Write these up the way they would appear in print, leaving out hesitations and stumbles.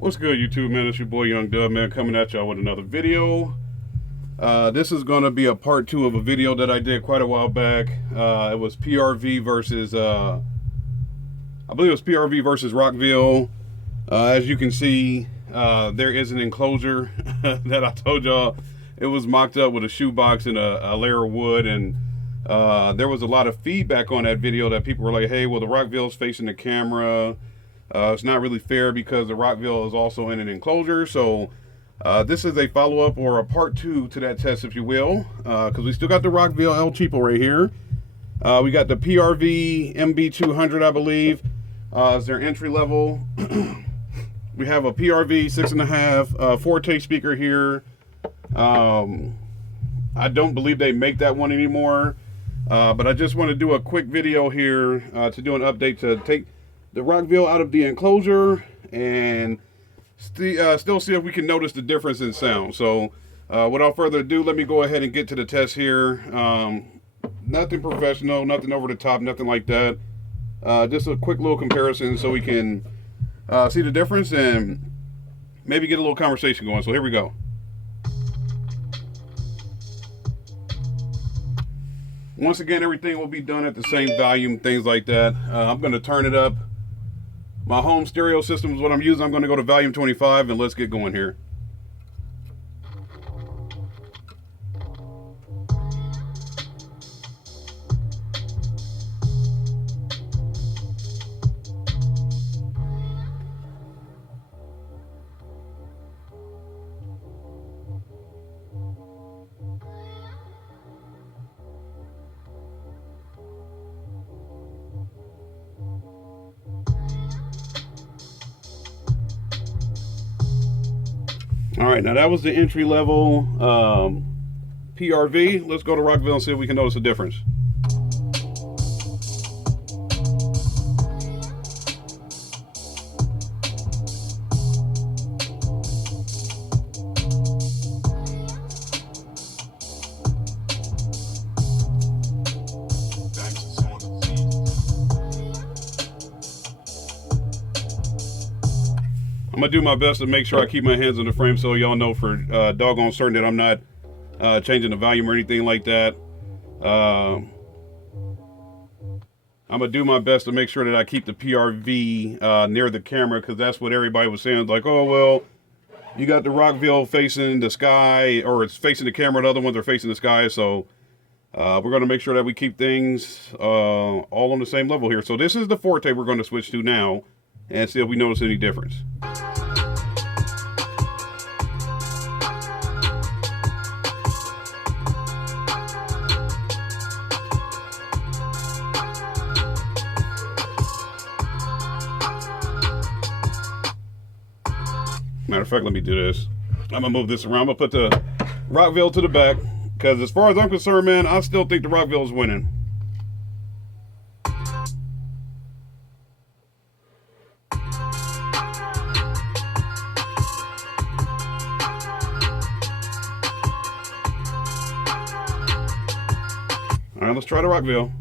What's good, YouTube, man? It's your boy Young Dub, man, coming at y'all with another video. This is going to be a part 2 of a video that I did quite a while back. It was PRV versus, I believe it was PRV versus Rockville. As you can see, there is an enclosure that I told y'all. It was mocked up with a shoebox and a layer of wood, and there was a lot of feedback on that video that people were like, hey, well, the Rockville's facing the camera. It's not really fair because the Rockville is also in an enclosure. So this is a follow-up or a part 2 to that test, if you will, because we still got the Rockville El Cheapo right here. We got the PRV MB200, I believe, is their entry level. We have a PRV 6.5 Forte speaker here. I don't believe they make that one anymore, but I just want to do a quick video here to do an update to take the Rockville out of the enclosure and still see if we can notice the difference in sound. So without further ado, let me go ahead and get to the test here. Nothing professional, nothing over the top, nothing like that. Just a quick little comparison so we can see the difference and maybe get a little conversation going. So here we go. Once again, everything will be done at the same volume, things like that. I'm going to turn it up. My home stereo system is what I'm using. I'm going to go to volume 25 and let's get going here. All right, now that was the entry level PRV. Let's go to Rockville and see if we can notice a difference. I'm gonna do my best to make sure I keep my hands on the frame so y'all know for doggone certain that I'm not changing the volume or anything like that. I'm gonna do my best to make sure that I keep the PRV near the camera, because that's what everybody was saying. Like, oh, well, you got the Rockville facing the sky, or it's facing the camera, the other ones are facing the sky. So we're gonna make sure that we keep things all on the same level here. So this is the Forte we're gonna switch to now and see if we notice any difference. Matter of fact, let me do this. I'm gonna move this around. I'm gonna put the Rockville to the back, because as far as I'm concerned, man, I still think the Rockville is winning. All right, let's try the Rockville.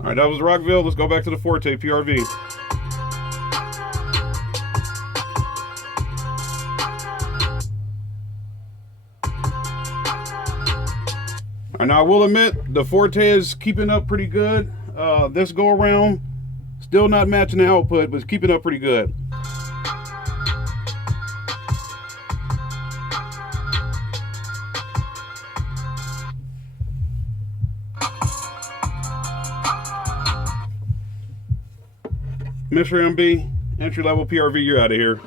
All right, that was Rockville. Let's go back to the Forte PRV. All right, now I will admit the Forte is keeping up pretty good. This go around, still not matching the output, but it's keeping up pretty good. Mr. MB, entry level PRV, you're out of here.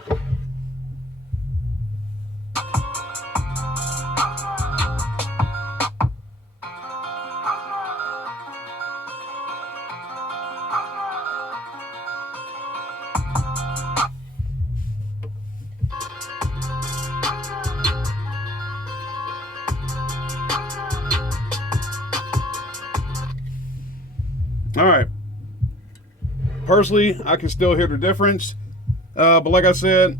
All right. Personally, I can still hear the difference. But like I said,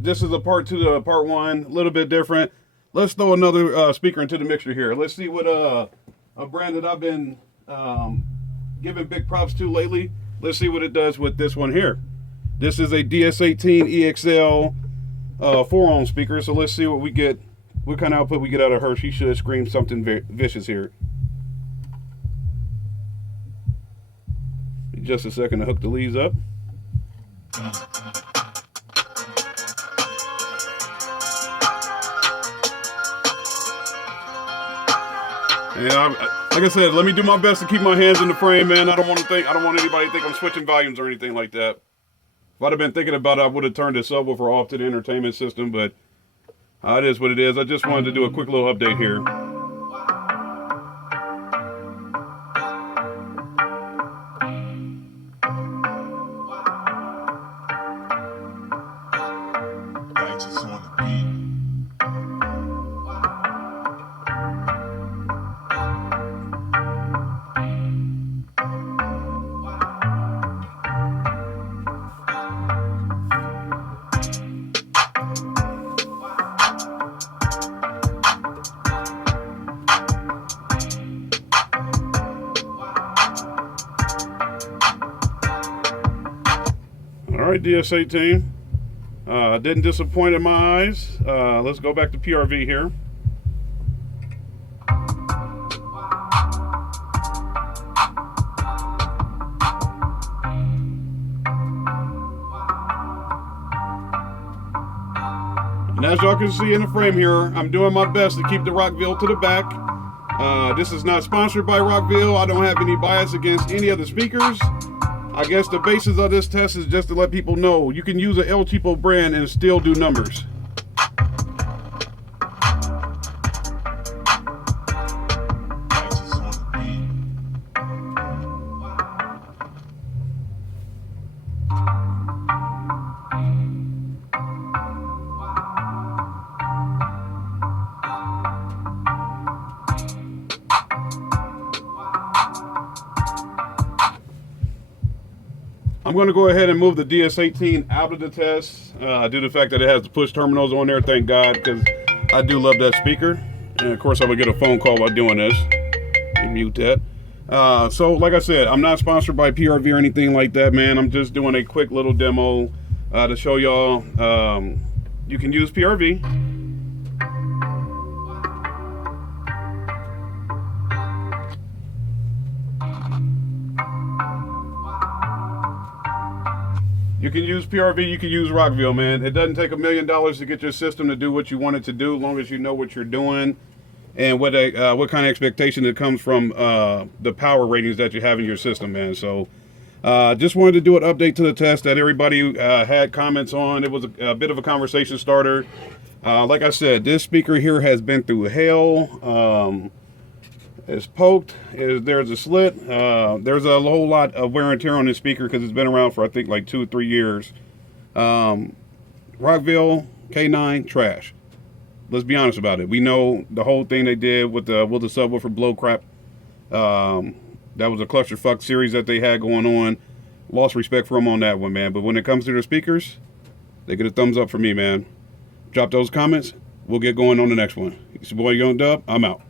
this is a part 2 to part 1, a little bit different. Let's throw another speaker into the mixture here. Let's see what a brand that I've been giving big props to lately. Let's see what it does with this one here. This is a DS18 EXL 4-ohm speaker. So let's see what we get, what kind of output we get out of her. She should scream something vicious here. Just a second to hook the leads up. And like I said, let me do my best to keep my hands in the frame, man. I don't want anybody to think I'm switching volumes or anything like that. If I'd have been thinking about it, I would have turned this subwoofer off to the entertainment system, but it is what it is. I just wanted to do a quick little update here. All right, DS18. Didn't disappoint in my eyes. Let's go back to PRV here. And as y'all can see in the frame here, I'm doing my best to keep the Rockville to the back. This is not sponsored by Rockville. I don't have any bias against any of the speakers. I guess the basis of this test is just to let people know you can use an El Cheapo brand and still do numbers. I'm going to go ahead and move the DS18 out of the test due to the fact that it has the push terminals on there, thank God, because I do love that speaker. And of course I would get a phone call while doing this. Mute that. So like I said, I'm not sponsored by PRV or anything like that, man. I'm just doing a quick little demo to show y'all you can use PRV. You can use PRV, you can use Rockville, man. It doesn't take $1 million to get your system to do what you want it to do, as long as you know what you're doing and what kind of expectation that comes from the power ratings that you have in your system, man. So just wanted to do an update to the test that everybody had comments on. It was a bit of a conversation starter. Like I said, this speaker here has been through hell. It's poked, there's a slit, there's a whole lot of wear and tear on this speaker because it's been around for I think like 2 or 3 years. Rockville K9 trash. Let's be honest about it. We know the whole thing they did with the subwoofer blow crap. That was a clusterfuck series that they had going on. Lost respect for them on that one, man. But when it comes to their speakers, they get a thumbs up for me, man. Drop those comments. We'll get going on the next one. It's your boy Young Dub. I'm out.